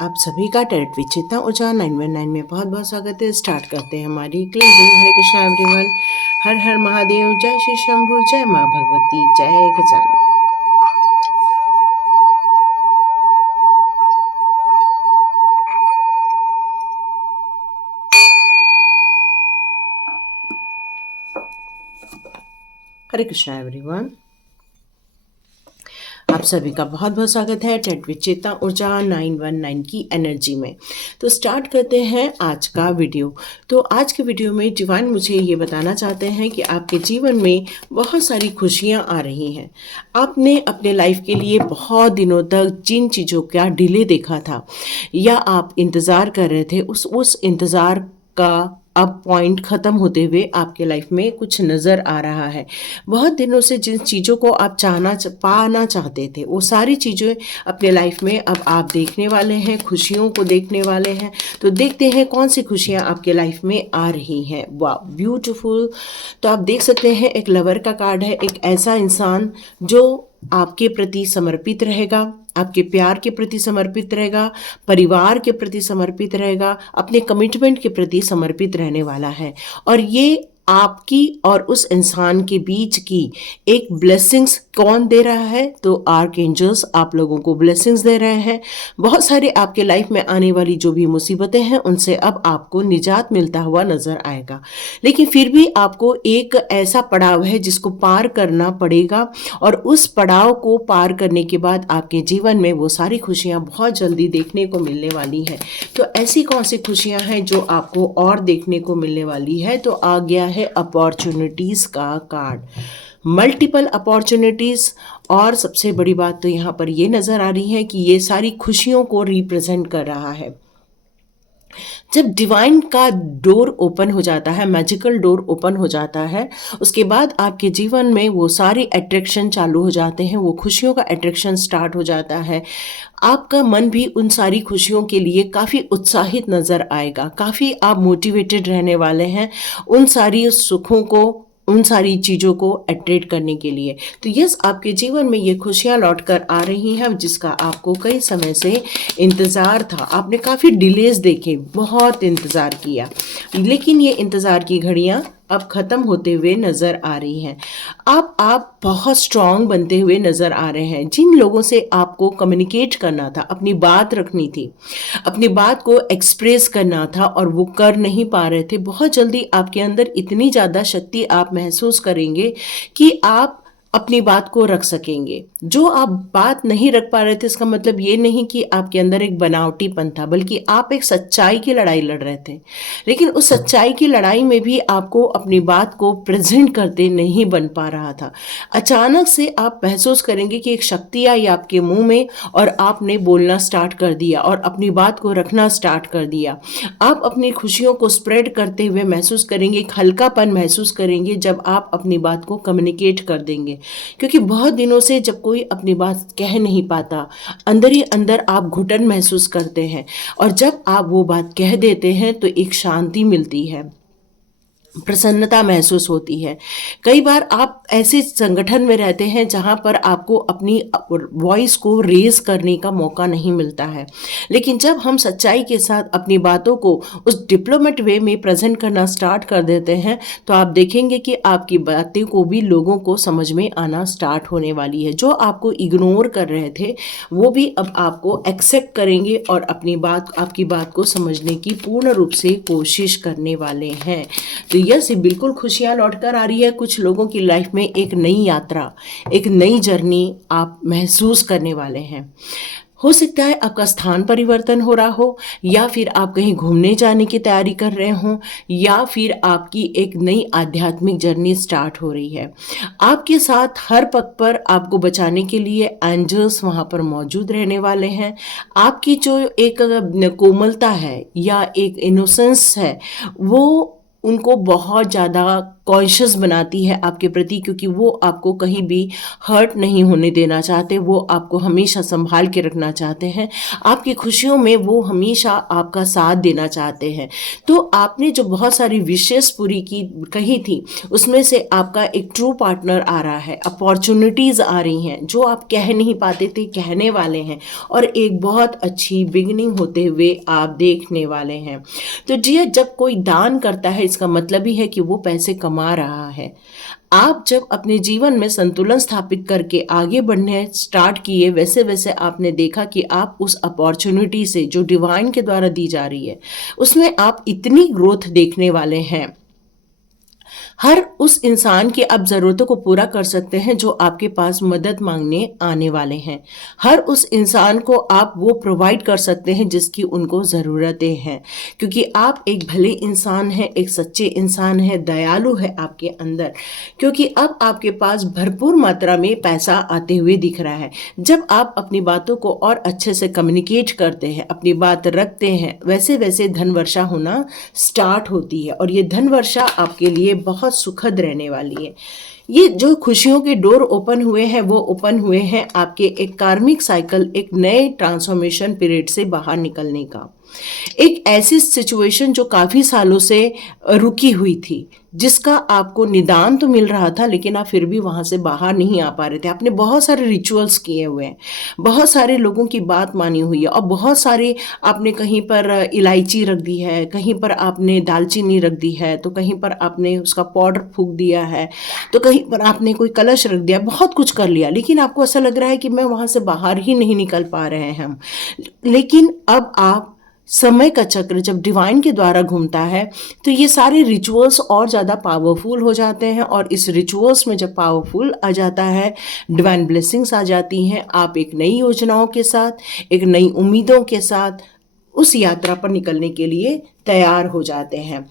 आप सभी का टेरेट विचेता ऊर्जा 919 में बहुत बहुत स्वागत है। स्टार्ट करते हैं हमारी क्लिनजिंग। हरे कृष्णा एवरीवन। हर हर महादेव। जय श्री शंभू। जय माँ भगवती। जय गजानन। हरे कृष्णा एवरीवन। आप सभी का बहुत बहुत स्वागत है टेरेट विचेता ऊर्जा 919 की एनर्जी में। तो स्टार्ट करते हैं आज का वीडियो। तो आज के वीडियो में डिवाइन मुझे ये बताना चाहते हैं कि आपके जीवन में बहुत सारी खुशियाँ आ रही हैं। आपने अपने लाइफ के लिए बहुत दिनों तक जिन चीज़ों का डिले देखा था या आप इंतज़ार कर रहे थे, उस इंतज़ार का अब पॉइंट ख़त्म होते हुए आपके लाइफ में कुछ नज़र आ रहा है। बहुत दिनों से जिन चीज़ों को आप पाना चाहते थे, वो सारी चीज़ें अपने लाइफ में अब आप देखने वाले हैं, खुशियों को देखने वाले हैं। तो देखते हैं कौन सी खुशियाँ आपके लाइफ में आ रही हैं। वाह, ब्यूटीफुल। तो आप देख सकते हैं एक लवर का कार्ड है। एक ऐसा इंसान जो आपके प्रति समर्पित रहेगा, आपके प्यार के प्रति समर्पित रहेगा, परिवार के प्रति समर्पित रहेगा, अपने कमिटमेंट के प्रति समर्पित रहने वाला है। और ये आपकी और उस इंसान के बीच की एक ब्लेसिंग्स कौन दे रहा है? तो आर्कएंजल्स आप लोगों को ब्लेसिंग्स दे रहे हैं। बहुत सारे आपके लाइफ में आने वाली जो भी मुसीबतें हैं उनसे अब आपको निजात मिलता हुआ नजर आएगा। लेकिन फिर भी आपको एक ऐसा पड़ाव है जिसको पार करना पड़ेगा, और उस पड़ाव को पार करने के बाद आपके जीवन में वो सारी खुशियाँ बहुत जल्दी देखने को मिलने वाली हैं। तो ऐसी कौन सी खुशियाँ हैं जो आपको और देखने को मिलने वाली है? तो आ गया है अपॉर्चुनिटीज़ का कार्ड। Multiple opportunities. और सबसे बड़ी बात तो यहाँ पर ये नज़र आ रही है कि ये सारी खुशियों को रिप्रेजेंट कर रहा है। जब डिवाइन का डोर ओपन हो जाता है, मैजिकल डोर ओपन हो जाता है, उसके बाद आपके जीवन में वो सारे अट्रैक्शन चालू हो जाते हैं, वो खुशियों का अट्रैक्शन स्टार्ट हो जाता है। आपका मन भी उन सारी खुशियों के लिए काफ़ी उत्साहित नज़र आएगा, काफ़ी आप मोटिवेटेड रहने वाले हैं उन सारी सुखों को, उन सारी चीज़ों को अट्रैक्ट करने के लिए। तो यस, आपके जीवन में ये खुशियाँ लौट कर आ रही हैं जिसका आपको कई समय से इंतज़ार था। आपने काफ़ी डिलेज देखे, बहुत इंतज़ार किया, लेकिन ये इंतज़ार की घड़ियाँ अब ख़त्म होते हुए नज़र आ रही हैं। अब आप बहुत स्ट्रॉन्ग बनते हुए नज़र आ रहे हैं। जिन लोगों से आपको कम्युनिकेट करना था, अपनी बात रखनी थी, अपनी बात को एक्सप्रेस करना था और वो कर नहीं पा रहे थे, बहुत जल्दी आपके अंदर इतनी ज़्यादा शक्ति आप महसूस करेंगे कि आप अपनी बात को रख सकेंगे। जो आप बात नहीं रख पा रहे थे, इसका मतलब ये नहीं कि आपके अंदर एक बनावटीपन था, बल्कि आप एक सच्चाई की लड़ाई लड़ रहे थे। लेकिन उस सच्चाई की लड़ाई में भी आपको अपनी बात को प्रेजेंट करते नहीं बन पा रहा था। अचानक से आप महसूस करेंगे कि एक शक्ति आई आपके मुंह में और आपने बोलना स्टार्ट कर दिया और अपनी बात को रखना स्टार्ट कर दिया। आप अपनी खुशियों को स्प्रेड करते हुए महसूस करेंगे, एक हल्कापन महसूस करेंगे जब आप अपनी बात को कम्युनिकेट कर देंगे। क्योंकि बहुत दिनों से जब कोई अपनी बात कह नहीं पाता, अंदर ही अंदर आप घुटन महसूस करते हैं, और जब आप वो बात कह देते हैं तो एक शांति मिलती है, प्रसन्नता महसूस होती है। कई बार आप ऐसे संगठन में रहते हैं जहां पर आपको अपनी वॉइस को रेज करने का मौका नहीं मिलता है, लेकिन जब हम सच्चाई के साथ अपनी बातों को उस डिप्लोमेट वे में प्रेजेंट करना स्टार्ट कर देते हैं, तो आप देखेंगे कि आपकी बातें को भी लोगों को समझ में आना स्टार्ट होने वाली है। जो आपको इग्नोर कर रहे थे वो भी अब आपको एक्सेप्ट करेंगे और आपकी बात को समझने की पूर्ण रूप से कोशिश करने वाले हैं। तो यस, बिल्कुल खुशियाँ लौट कर आ रही है। कुछ लोगों की लाइफ में एक नई यात्रा, एक नई जर्नी आप महसूस करने वाले हैं। हो सकता है आपका स्थान परिवर्तन हो रहा हो, या फिर आप कहीं घूमने जाने की तैयारी कर रहे हो, या फिर आपकी एक नई आध्यात्मिक जर्नी स्टार्ट हो रही है। आपके साथ हर पग पर आपको बचाने के लिए एंजल्स वहाँ पर मौजूद रहने वाले हैं। आपकी जो एक कोमलता है या एक इनोसेंस है, वो उनको बहुत ज़्यादा कॉन्शियस बनाती है आपके प्रति, क्योंकि वो आपको कहीं भी हर्ट नहीं होने देना चाहते, वो आपको हमेशा संभाल के रखना चाहते हैं, आपकी खुशियों में वो हमेशा आपका साथ देना चाहते हैं। तो आपने जो बहुत सारी विशेष पूरी की कही थी, उसमें से आपका एक ट्रू पार्टनर आ रहा है, अपॉर्चुनिटीज़ आ रही हैं जो आप कह नहीं पाते थे, कहने वाले हैं, और एक बहुत अच्छी बिगिनिंग होते हुए आप देखने वाले हैं। तो जी, जब कोई दान करता है इसका मतलब ही है कि वो पैसे कमा रहा है। आप जब अपने जीवन में संतुलन स्थापित करके आगे बढ़ने स्टार्ट किए, वैसे वैसे आपने देखा कि आप उस अपॉर्चुनिटी से जो डिवाइन के द्वारा दी जा रही है उसमें आप इतनी ग्रोथ देखने वाले हैं। हर उस इंसान की आप ज़रूरतों को पूरा कर सकते हैं जो आपके पास मदद मांगने आने वाले हैं। हर उस इंसान को आप वो प्रोवाइड कर सकते हैं जिसकी उनको ज़रूरतें हैं, क्योंकि आप एक भले इंसान हैं, एक सच्चे इंसान हैं, दयालु है आपके अंदर, क्योंकि अब आपके पास भरपूर मात्रा में पैसा आते हुए दिख रहा है। जब आप अपनी बातों को और अच्छे से कम्युनिकेट करते हैं, अपनी बात रखते हैं, वैसे वैसे धन वर्षा होना स्टार्ट होती है, और ये धन वर्षा आपके लिए बहुत सुखद रहने वाली है। ये जो खुशियों के डोर ओपन हुए हैं वो ओपन हुए हैं आपके एक कार्मिक साइकिल, एक नए ट्रांसफॉर्मेशन पीरियड से बाहर निकलने का। एक ऐसी सिचुएशन जो काफ़ी सालों से रुकी हुई थी, जिसका आपको निदान तो मिल रहा था, लेकिन आप फिर भी वहाँ से बाहर नहीं आ पा रहे थे। आपने बहुत सारे रिचुअल्स किए हुए हैं, बहुत सारे लोगों की बात मानी हुई है, और बहुत सारे आपने कहीं पर इलायची रख दी है, कहीं पर आपने दालचीनी रख दी है, तो कहीं पर आपने उसका पाउडर फूंक दिया है, तो कहीं पर आपने कोई कलश रख दिया, बहुत कुछ कर लिया, लेकिन आपको ऐसा लग रहा है कि मैं वहाँ से बाहर ही नहीं निकल पा रहे हैं हम। लेकिन अब आप समय का चक्र जब डिवाइन के द्वारा घूमता है तो ये सारे रिचुअल्स और ज़्यादा पावरफुल हो जाते हैं, और इस रिचुअल्स में जब पावरफुल आ जाता है, डिवाइन ब्लेसिंग्स आ जाती हैं, आप एक नई योजनाओं के साथ, एक नई उम्मीदों के साथ उस यात्रा पर निकलने के लिए तैयार हो जाते हैं।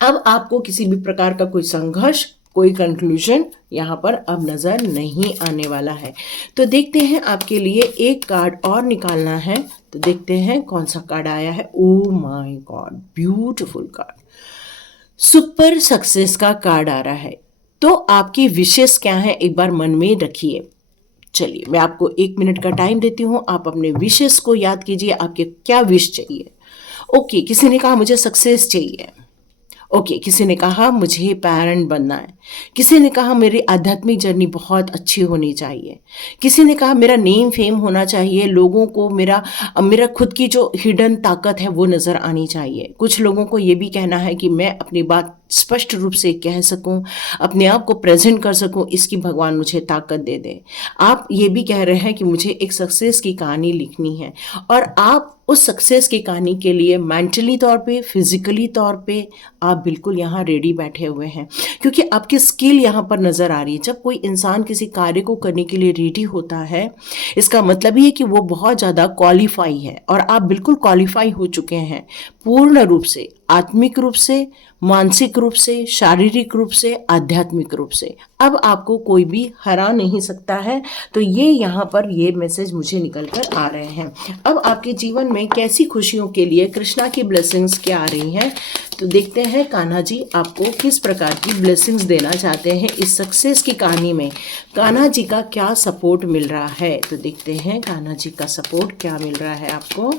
अब आपको किसी भी प्रकार का कोई संघर्ष, कोई कंक्लूजन यहाँ पर अब नज़र नहीं आने वाला है। तो देखते हैं, आपके लिए एक कार्ड और निकालना है, तो देखते हैं कौन सा कार्ड आया है। Oh my God, beautiful card, super success का कार्ड आ रहा है। तो आपकी विशेष क्या है, एक बार मन में रखिए। चलिए, मैं आपको 1 मिनट का टाइम देती हूँ, आप अपने विशेष को याद कीजिए, आपके क्या विश चाहिए। ओके, किसी ने कहा मुझे सक्सेस चाहिए। ओके, किसी ने कहा मुझे पेरेंट बनना है। किसी ने कहा मेरी आध्यात्मिक जर्नी बहुत अच्छी होनी चाहिए। किसी ने कहा मेरा नेम फेम होना चाहिए, लोगों को मेरा खुद की जो हिडन ताकत है वो नज़र आनी चाहिए। कुछ लोगों को ये भी कहना है कि मैं अपनी बात स्पष्ट रूप से कह सकूं, अपने आप को प्रेजेंट कर सकूं, इसकी भगवान मुझे ताकत दे दे। आप ये भी कह रहे हैं कि मुझे एक सक्सेस की कहानी लिखनी है, और आप उस सक्सेस की कहानी के लिए मेंटली तौर पे, फिजिकली तौर पे आप बिल्कुल यहाँ रेडी बैठे हुए हैं, क्योंकि आपकी स्किल यहाँ पर नज़र आ रही है। जब कोई इंसान किसी कार्य को करने के लिए रेडी होता है, इसका मतलब ये है कि वो बहुत ज़्यादा क्वालिफाई है, और आप बिल्कुल क्वालिफाई हो चुके हैं पूर्ण रूप से, आत्मिक रूप से, मानसिक रूप से, शारीरिक रूप से, आध्यात्मिक रूप से। अब आपको कोई भी हरा नहीं सकता है। तो ये यहाँ पर ये मैसेज मुझे निकल कर आ रहे हैं। अब आपके जीवन में कैसी खुशियों के लिए कृष्णा की ब्लेसिंग्स क्या आ रही हैं, तो देखते हैं कान्हा जी आपको किस प्रकार की ब्लेसिंग्स देना चाहते हैं इस सक्सेस की कहानी में। कान्हा जी का क्या सपोर्ट मिल रहा है, तो देखते हैं कान्हा जी का सपोर्ट क्या मिल रहा है आपको।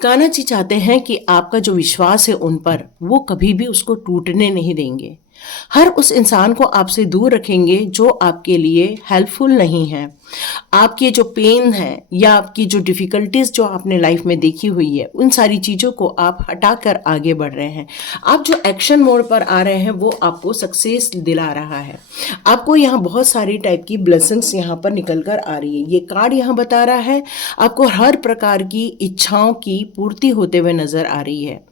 कान्हा जी चाहते हैं कि आपका जो विश्वास है उन पर, वो कभी भी उसको टूटने नहीं देंगे। हर उस इंसान को आपसे दूर रखेंगे जो आपके लिए हेल्पफुल नहीं है। आपके जो पेन है या आपकी जो डिफ़िकल्टीज़ जो आपने लाइफ में देखी हुई है, उन सारी चीज़ों को आप हटाकर आगे बढ़ रहे हैं। आप जो एक्शन मोड पर आ रहे हैं वो आपको सक्सेस दिला रहा है। आपको यहाँ बहुत सारी टाइप की ब्लेसिंग्स यहाँ पर निकल कर आ रही है। ये कार्ड यहाँ बता रहा है आपको हर प्रकार की इच्छाओं की पूर्ति होते हुए नज़र आ रही है।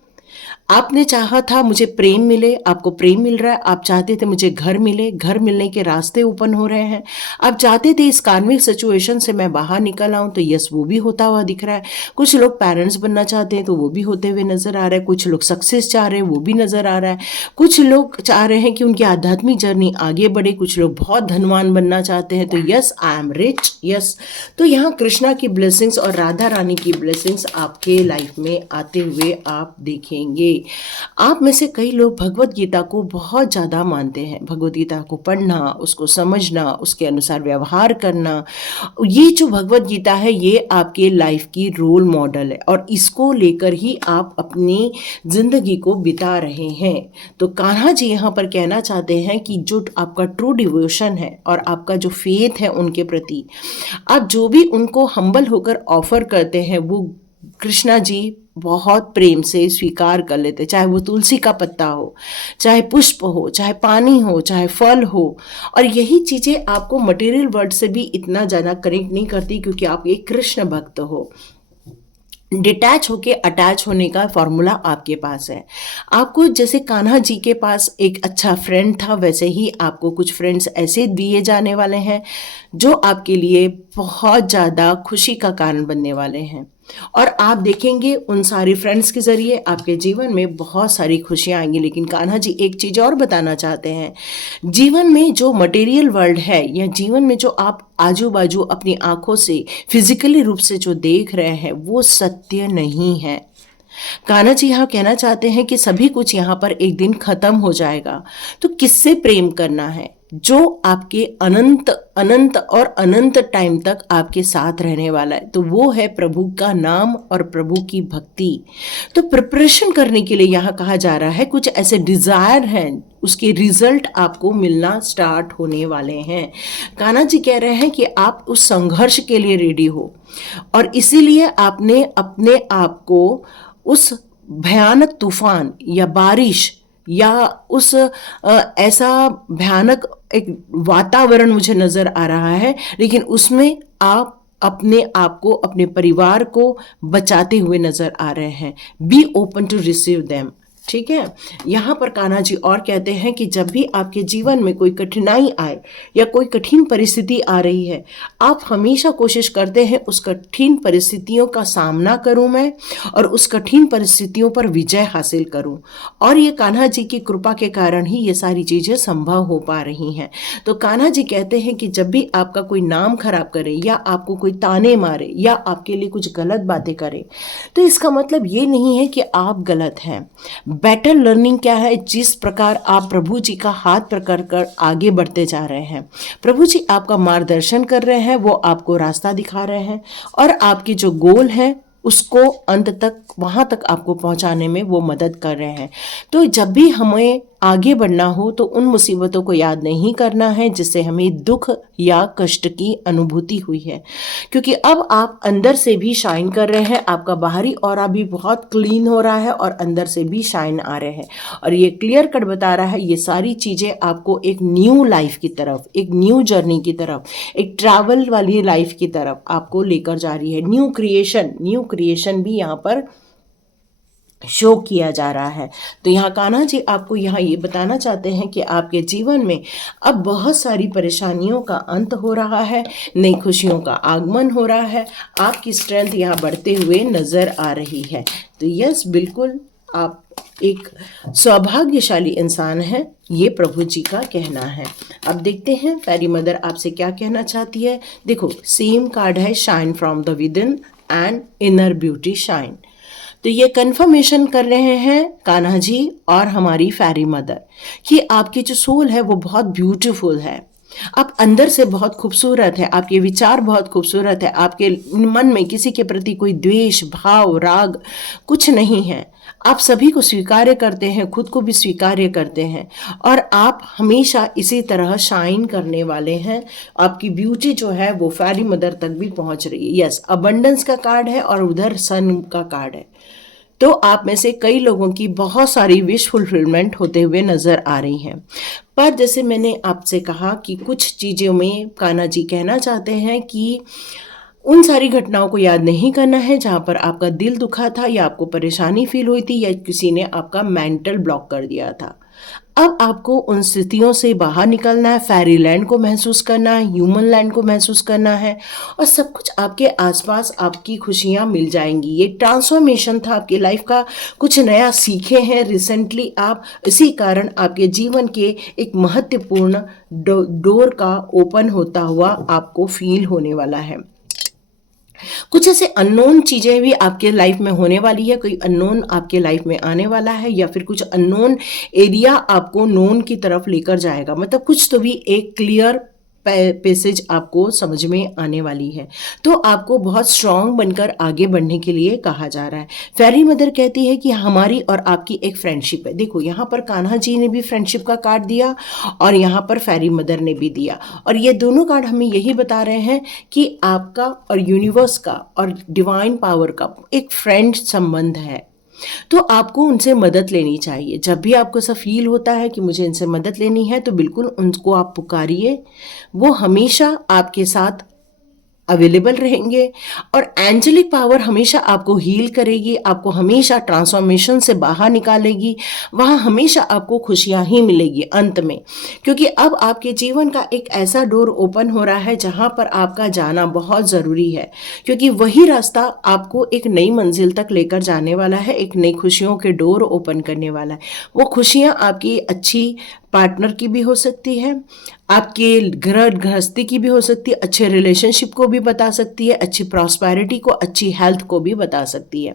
आपने चाहा था मुझे प्रेम मिले, आपको प्रेम मिल रहा है। आप चाहते थे मुझे घर मिले, घर मिलने के रास्ते ओपन हो रहे हैं। आप चाहते थे इस कार्मिक सिचुएशन से मैं बाहर निकल आऊं, तो यस, वो भी होता हुआ दिख रहा है। कुछ लोग पेरेंट्स बनना चाहते हैं तो वो भी होते हुए नजर आ रहा है। कुछ लोग सक्सेस चाह रहे हैं, वो भी नजर आ रहा है। कुछ लोग चाह रहे हैं कि उनकी आध्यात्मिक जर्नी आगे बढ़े। कुछ लोग बहुत धनवान बनना चाहते हैं, तो yes, I am rich, yes. तो यहाँ कृष्णा की ब्लेसिंग्स और राधा रानी की ब्लेसिंग्स आपके लाइफ में आते हुए आप देखेंगे। रहेंगे। आप में से कई लोग भगवत गीता को बहुत ज़्यादा मानते हैं। भगवत गीता को पढ़ना, उसको समझना, उसके अनुसार व्यवहार करना, ये जो भगवत गीता है ये आपके लाइफ की रोल मॉडल है और इसको लेकर ही आप अपनी ज़िंदगी को बिता रहे हैं। तो कान्हा जी यहाँ पर कहना चाहते हैं कि जो आपका ट्रू डिवोशन है और आपका जो फेथ है उनके प्रति, आप जो भी उनको हम्बल होकर ऑफर करते हैं वो कृष्णा जी बहुत प्रेम से स्वीकार कर लेते, चाहे वो तुलसी का पत्ता हो, चाहे पुष्प हो, चाहे पानी हो, चाहे फल हो। और यही चीज़ें आपको मटेरियल वर्ल्ड से भी इतना ज़्यादा कनेक्ट नहीं करती क्योंकि आप एक कृष्ण भक्त हो। डिटैच होके अटैच होने का फॉर्मूला आपके पास है। आपको जैसे कान्हा जी के पास एक अच्छा फ्रेंड था, वैसे ही आपको कुछ फ्रेंड्स ऐसे दिए जाने वाले हैं जो आपके लिए बहुत ज़्यादा खुशी का कारण बनने वाले हैं। और आप देखेंगे उन सारी फ्रेंड्स के ज़रिए आपके जीवन में बहुत सारी खुशियाँ आएंगी। लेकिन कान्हा जी एक चीज़ और बताना चाहते हैं, जीवन में जो मटेरियल वर्ल्ड है या जीवन में जो आप आजू बाजू अपनी आंखों से फिजिकली रूप से जो देख रहे हैं वो सत्य नहीं है। कान्हा जी यहाँ कहना चाहते हैं कि सभी कुछ यहाँ पर एक दिन खत्म हो जाएगा। तो किससे प्रेम करना है? जो आपके अनंत अनंत और अनंत टाइम तक आपके साथ रहने वाला है, तो वो है प्रभु का नाम और प्रभु की भक्ति। तो प्रिपरेशन करने के लिए यहाँ कहा जा रहा है कुछ ऐसे डिज़ायर हैं, उसके रिजल्ट आपको मिलना स्टार्ट होने वाले हैं। कान्हा जी कह रहे हैं कि आप उस संघर्ष के लिए रेडी हो और इसीलिए आपने अपने आप को उस भयानक तूफान या बारिश या उस ऐसा भयानक एक वातावरण मुझे नज़र आ रहा है, लेकिन उसमें आप अपने आप को, अपने परिवार को बचाते हुए नज़र आ रहे हैं। Be open to receive them. ठीक है। यहाँ पर कान्हा जी और कहते हैं कि जब भी आपके जीवन में कोई कठिनाई आए या कोई कठिन परिस्थिति आ रही है, आप हमेशा कोशिश करते हैं उस कठिन परिस्थितियों का सामना करूं मैं और उस कठिन परिस्थितियों पर विजय हासिल करूं। और ये कान्हा जी की कृपा के कारण ही ये सारी चीज़ें संभव हो पा रही हैं। तो कान्हा जी कहते हैं कि जब भी आपका कोई नाम खराब करे या आपको कोई ताने मारे या आपके लिए कुछ गलत बातें करे, तो इसका मतलब ये नहीं है कि आप गलत हैं। बेटर लर्निंग क्या है? जिस प्रकार आप प्रभु जी का हाथ पकड़ कर आगे बढ़ते जा रहे हैं, प्रभु जी आपका मार्गदर्शन कर रहे हैं, वो आपको रास्ता दिखा रहे हैं और आपकी जो गोल है उसको अंत तक, वहाँ तक आपको पहुँचाने में वो मदद कर रहे हैं। तो जब भी हमें आगे बढ़ना हो तो उन मुसीबतों को याद नहीं करना है जिससे हमें दुख या कष्ट की अनुभूति हुई है, क्योंकि अब आप अंदर से भी शाइन कर रहे हैं, आपका बाहरी ऑरा भी बहुत क्लीन हो रहा है और अंदर से भी शाइन आ रहे हैं। और ये क्लियर कट बता रहा है ये सारी चीज़ें आपको एक न्यू लाइफ की तरफ, एक न्यू जर्नी की तरफ, एक ट्रैवल वाली लाइफ की तरफ आपको लेकर जा रही है। न्यू क्रिएशन भी यहाँ पर शो किया जा रहा है। तो यहाँ कान्हा जी आपको यहाँ ये बताना चाहते हैं कि आपके जीवन में अब बहुत सारी परेशानियों का अंत हो रहा है, नई खुशियों का आगमन हो रहा है, आपकी स्ट्रेंथ यहाँ बढ़ते हुए नज़र आ रही है। तो यस, बिल्कुल आप एक सौभाग्यशाली इंसान हैं, ये प्रभु जी का कहना है। अब देखते हैं फेरी मदर आपसे क्या कहना चाहती है। देखो, सेम कार्ड है, shine from the within and inner beauty shine. तो ये कंफर्मेशन कर रहे हैं कान्हा जी और हमारी फेरी मदर कि आपकी जो सोल है वो बहुत ब्यूटीफुल है, आप अंदर से बहुत खूबसूरत है, आपके विचार बहुत खूबसूरत है, आपके मन में किसी के प्रति कोई द्वेष, भाव, राग कुछ नहीं है। आप सभी को स्वीकार्य करते हैं, खुद को भी स्वीकार्य करते हैं और आप हमेशा इसी तरह शाइन करने वाले हैं। आपकी ब्यूटी जो है वो फेरी मदर तक भी पहुंच रही है। यस, अबंडेंस का कार्ड है और उधर सन का कार्ड है। तो आप में से कई लोगों की बहुत सारी विश फुलफिलमेंट होते हुए नज़र आ रही हैं। पर जैसे मैंने आपसे कहा कि कुछ चीज़ों में कान्हा जी कहना चाहते हैं कि उन सारी घटनाओं को याद नहीं करना है जहाँ पर आपका दिल दुखा था या आपको परेशानी फील हुई थी या किसी ने आपका मेंटल ब्लॉक कर दिया था। अब आपको उन स्थितियों से बाहर निकलना है, फेरी लैंड को महसूस करना है, ह्यूमन लैंड को महसूस करना है और सब कुछ आपके आसपास आपकी खुशियाँ मिल जाएंगी। ये ट्रांसफॉर्मेशन था आपकी लाइफ का, कुछ नया सीखे हैं रिसेंटली आप, इसी कारण आपके जीवन के एक महत्वपूर्ण डोर का ओपन होता हुआ आपको फील होने वाला है। कुछ ऐसे अननोन चीज़ें भी आपके लाइफ में होने वाली है, कोई अननोन आपके लाइफ में आने वाला है, या फिर कुछ अननोन एरिया आपको नोन की तरफ लेकर जाएगा। मतलब कुछ तो भी एक क्लियर पैसेज आपको समझ में आने वाली है। तो आपको बहुत स्ट्रांग बनकर आगे बढ़ने के लिए कहा जा रहा है। फेरी मदर कहती है कि हमारी और आपकी एक फ्रेंडशिप है। देखो यहाँ पर कान्हा जी ने भी फ्रेंडशिप का कार्ड दिया और यहाँ पर फेरी मदर ने भी दिया, और ये दोनों कार्ड हमें यही बता रहे हैं कि आपका और यूनिवर्स का और डिवाइन पावर का एक फ्रेंड संबंध है। तो आपको उनसे मदद लेनी चाहिए। जब भी आपको ऐसा फील होता है कि मुझे इनसे मदद लेनी है, तो बिल्कुल उनको आप पुकारिए, वो हमेशा आपके साथ अवेलेबल रहेंगे। और एंजेलिक पावर हमेशा आपको हील करेगी, आपको हमेशा ट्रांसफॉर्मेशन से बाहर निकालेगी, वहाँ हमेशा आपको खुशियाँ ही मिलेगी अंत में। क्योंकि अब आपके जीवन का एक ऐसा डोर ओपन हो रहा है जहाँ पर आपका जाना बहुत ज़रूरी है, क्योंकि वही रास्ता आपको एक नई मंजिल तक लेकर जाने वाला है, एक नई खुशियों के डोर ओपन करने वाला है। वो खुशियाँ आपकी अच्छी पार्टनर की भी हो सकती है, आपके घर गृहस्थी की भी हो सकती है, अच्छे रिलेशनशिप को भी बता सकती है, अच्छी प्रॉस्पेरिटी को, अच्छी हेल्थ को भी बता सकती है।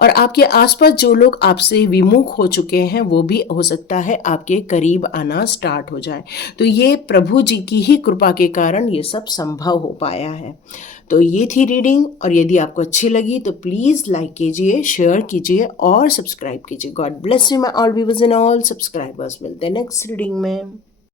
और आपके आसपास जो लोग आपसे विमुख हो चुके हैं वो भी हो सकता है आपके करीब आना स्टार्ट हो जाए। तो ये प्रभु जी की ही कृपा के कारण ये सब संभव हो पाया है। तो ये थी रीडिंग, और यदि आपको अच्छी लगी तो प्लीज़ लाइक कीजिए, शेयर कीजिए और सब्सक्राइब कीजिए। God bless you my all viewers and all subscribers. मिलते हैं नेक्स्ट रीडिंग में।